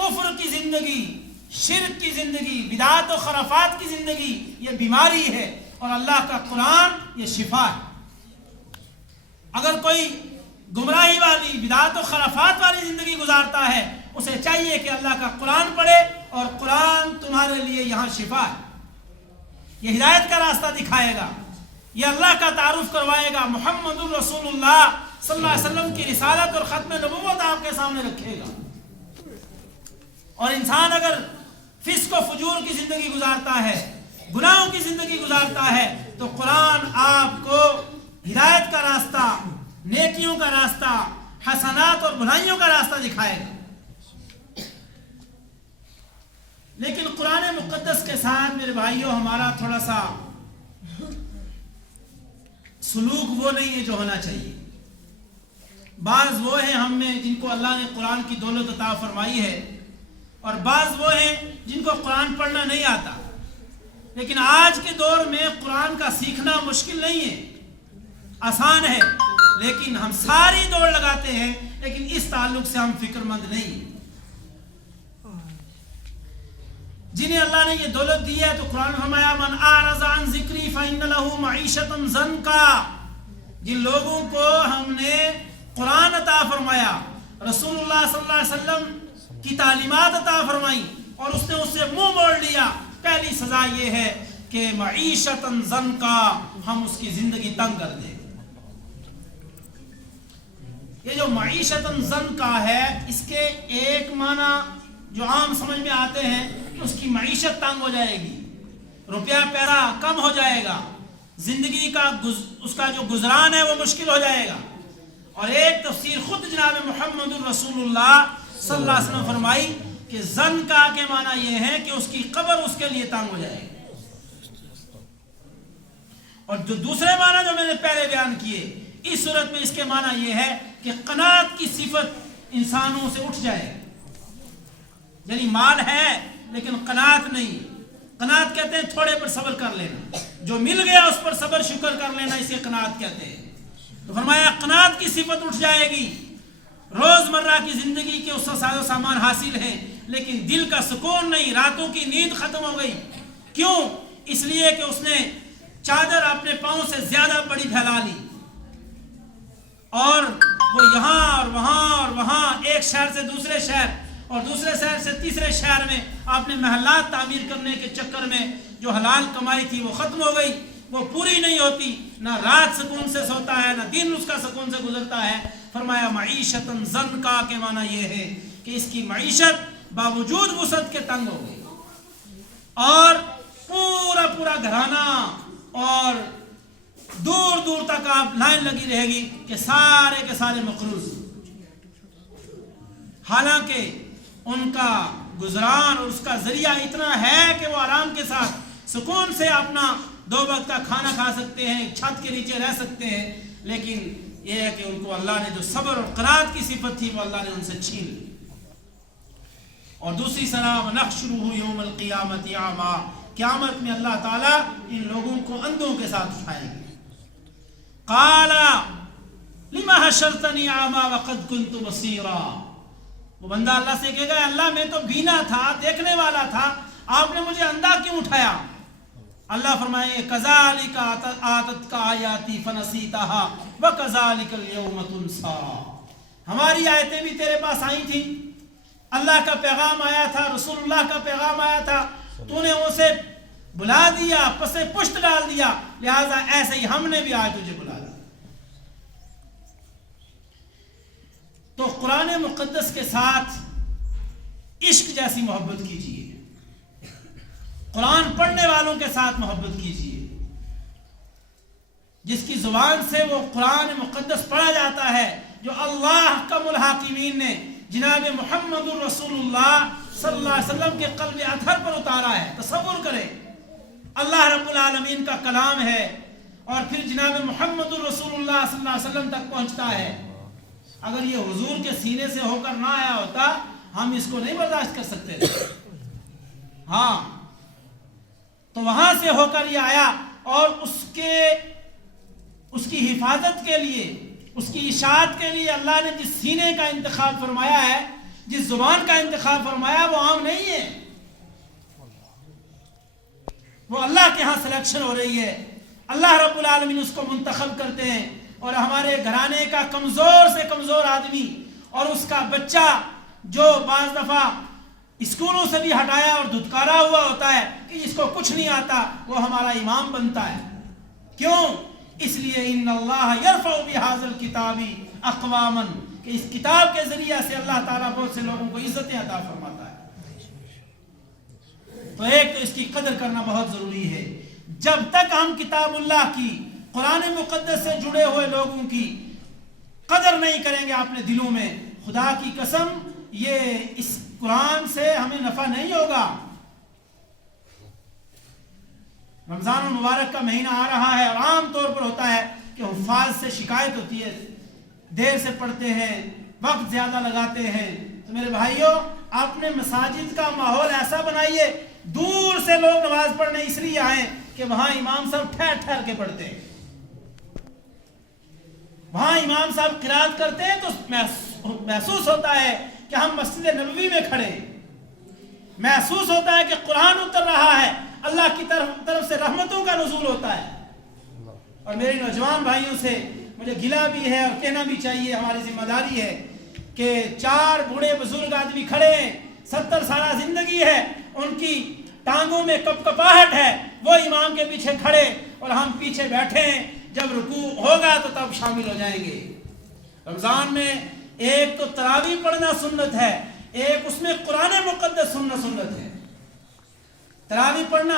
کفر کی زندگی، شرک کی زندگی، بدعات و خرافات کی زندگی یہ بیماری ہے، اور اللہ کا قرآن یہ شفا ہے۔ اگر کوئی گمراہی والی، بدعات و خرافات والی زندگی گزارتا ہے، اسے چاہیے کہ اللہ کا قرآن پڑھے، اور قرآن تمہارے لیے یہاں شفا ہے، یہ ہدایت کا راستہ دکھائے گا، یہ اللہ کا تعارف کروائے گا، محمد الرسول اللہ صلی اللہ علیہ وسلم کی رسالت اور ختم نبوت آپ کے سامنے رکھے گا۔ اور انسان اگر فسق و فجور کی زندگی گزارتا ہے، گناہوں کی زندگی گزارتا ہے، تو قرآن آپ کو ہدایت کا راستہ، نیکیوں کا راستہ، حسنات اور بھلائیوں کا راستہ دکھائے گا۔ لیکن قرآن مقدس کے ساتھ میرے بھائیوں ہمارا تھوڑا سا سلوک وہ نہیں ہے جو ہونا چاہیے۔ بعض وہ ہیں ہم میں جن کو اللہ نے قرآن کی دولت عطا فرمائی ہے، اور بعض وہ ہیں جن کو قرآن پڑھنا نہیں آتا۔ لیکن آج کے دور میں قرآن کا سیکھنا مشکل نہیں ہے، آسان ہے، لیکن ہم ساری دوڑ لگاتے ہیں، لیکن اس تعلق سے ہم فکر مند نہیں ہیں۔ جنہیں اللہ نے یہ دولت دی ہے تو قرآن فرمایا من اعرض عن ذکری فإن له معیشۃ ضنکا، جن لوگوں کو ہم نے قرآن عطا فرمایا، رسول اللہ صلی اللہ علیہ وسلم کی تعلیمات عطا فرمائی، اور اس نے اس سے منہ موڑ لیا، پہلی سزا یہ ہے کہ معیشۃ ضنکا، ہم اس کی زندگی تنگ کر دیں۔ یہ جو معیشۃ ضنکا ہے، اس کے ایک معنی جو عام سمجھ میں آتے ہیں کہ اس کی معیشت تنگ ہو جائے گی، روپیہ پیرا کم ہو جائے گا، زندگی کا اس کا جو گزران ہے وہ مشکل ہو جائے گا۔ اور ایک تفسیر خود جناب محمد الرسول اللہ صلی اللہ علیہ وسلم فرمائی کہ ضنکا کے معنی یہ ہے کہ اس کی قبر اس کے لیے تنگ ہو جائے گی۔ اور جو دوسرے معنی جو میں نے پہلے بیان کیے، اس صورت میں اس کے معنی یہ ہے کہ قناعت کی صفت انسانوں سے اٹھ جائے، یعنی مال ہے لیکن قناعت نہیں۔ قناعت کہتے ہیں تھوڑے پر صبر کر لینا، جو مل گیا اس پر صبر شکر کر لینا، اسے قناعت کہتے ہیں۔ تو فرمایا قناعت کی صفت اٹھ جائے گی، روزمرہ کی زندگی کے اس سے ساز و سامان حاصل ہیں، لیکن دل کا سکون نہیں، راتوں کی نیند ختم ہو گئی۔ کیوں؟ اس لیے کہ اس نے چادر اپنے پاؤں سے زیادہ بڑی پھیلا لی، اور وہ یہاں اور وہاں اور وہاں، ایک شہر سے دوسرے شہر اور دوسرے شہر سے تیسرے شہر میں آپ نے محلات تعمیر کرنے کے چکر میں جو حلال کمائی تھی وہ ختم ہو گئی، وہ پوری نہیں ہوتی، نہ رات سکون سے سوتا ہے نہ دن اس کا سکون سے گزرتا ہے۔ فرمایا معیشۃ ضنکا کے معنی یہ ہے کہ اس کی معیشت باوجود وسعت کے تنگ ہو گئی، اور پورا پورا گھرانہ، اور دور دور تک آپ لائن لگی رہے گی کہ سارے کے سارے مقروض، حالانکہ ان کا گزران اور اس کا ذریعہ اتنا ہے کہ وہ آرام کے ساتھ سکون سے اپنا 2 وقت کا کھانا کھا سکتے ہیں، چھت کے نیچے رہ سکتے ہیں، لیکن یہ ہے کہ ان کو اللہ نے جو صبر اور قناعت کی صفت تھی وہ اللہ نے ان سے چھین لی۔ اور دوسری طرح وَنَحْشُرُهُ يَوْمَ الْقِيَامَةِ أَعْمَىٰ، قیامت میں اللہ تعالیٰ ان لوگوں کو اندھوں کے ساتھ اٹھائے گے۔ قَالَ لِمَ حَشَرْتَنِي أَعْمَىٰ وَقَدْ كُنْتُ بَصِيرًا، وہ بندہ اللہ سے کہے گا اللہ میں تو بینا تھا، دیکھنے والا تھا، آپ نے مجھے اندھا کیوں اٹھایا؟ اللہ فرمائے کذالک آتتک آیاتی فنسیتها وکذالک اليوم تنسیٰ، ہماری آیتیں بھی تیرے پاس آئی تھیں، اللہ کا پیغام آیا تھا، رسول اللہ کا پیغام آیا تھا، تو نے اسے بلا دیا، پسے پشت ڈال دیا، لہذا ایسے ہی ہم نے بھی آج تجھے بلا دیا۔ تو قرآن مقدس کے ساتھ عشق جیسی محبت کیجیے، قرآن پڑھنے والوں کے ساتھ محبت کیجیے، جس کی زبان سے وہ قرآن مقدس پڑھا جاتا ہے، جو اللہ حکم الحاکمین نے جناب محمد الرسول اللہ صلی اللہ علیہ وسلم کے قلب اطہر پر اتارا ہے۔ تصور کریں، اللہ رب العالمین کا کلام ہے، اور پھر جناب محمد الرسول اللہ صلی اللہ علیہ وسلم تک پہنچتا ہے۔ اگر یہ حضور کے سینے سے ہو کر نہ آیا ہوتا ہم اس کو نہیں برداشت کر سکتے، ہاں تو وہاں سے ہو کر یہ آیا، اور اس کی حفاظت کے لیے، اس کی اشاعت کے لیے اللہ نے جس سینے کا انتخاب فرمایا ہے، جس زبان کا انتخاب فرمایا وہ عام نہیں ہے، وہ اللہ کے ہاں سلیکشن ہو رہی ہے، اللہ رب العالمین اس کو منتخب کرتے ہیں۔ اور ہمارے گھرانے کا کمزور سے کمزور آدمی اور اس کا بچہ جو بعض دفعہ اسکولوں سے بھی ہٹایا اور دھتکارا ہوا ہوتا ہے کہ جس کو کچھ نہیں آتا، وہ ہمارا امام بنتا ہے۔ کیوں؟ اس لیے ان اللہ یرفع بہذا الکتاب اقواما، کہ اس کتاب کے ذریعے سے اللہ تعالیٰ بہت سے لوگوں کو عزتیں عطا فرماتا ہے۔ تو ایک تو اس کی قدر کرنا بہت ضروری ہے۔ جب تک ہم کتاب اللہ کی، قرآن مقدس سے جڑے ہوئے لوگوں کی قدر نہیں کریں گے اپنے دلوں میں، خدا کی قسم یہ اس قرآن سے ہمیں نفع نہیں ہوگا۔ رمضان المبارک کا مہینہ آ رہا ہے اور عام طور پر ہوتا ہے کہ حفاظ سے شکایت ہوتی ہے، دیر سے پڑھتے ہیں، وقت زیادہ لگاتے ہیں۔ تو میرے بھائیوں، اپنے مساجد کا ماحول ایسا بنائیے، دور سے لوگ نماز پڑھنے اس لیے آئیں کہ وہاں امام صاحب ٹھہر ٹھہر کے پڑھتے ہیں، وہاں امام صاحب قرات کرتے ہیں تو محسوس ہوتا ہے کہ ہم مسجد نبوی میں کھڑے ہیں، محسوس ہوتا ہے کہ قرآن اتر رہا ہے، اللہ کی طرف سے رحمتوں کا نزول ہوتا ہے۔ اور میرے نوجوان بھائیوں سے مجھے گلہ بھی ہے اور کہنا بھی چاہیے، ہماری ذمہ داری ہے کہ 4 بوڑھے بزرگ آدمی کھڑے ہیں، 70 سالہ زندگی ہے، ان کی ٹانگوں میں کپکپاہٹ ہے، وہ امام کے پیچھے کھڑے اور ہم پیچھے بیٹھے ہیں، جب رکوع ہوگا تو تب شامل ہو جائیں گے۔ رمضان میں ایک تو تراویح پڑھنا سنت ہے، ایک اس میں قرآن مقدس سننا سنت ہے۔ تراویح پڑھنا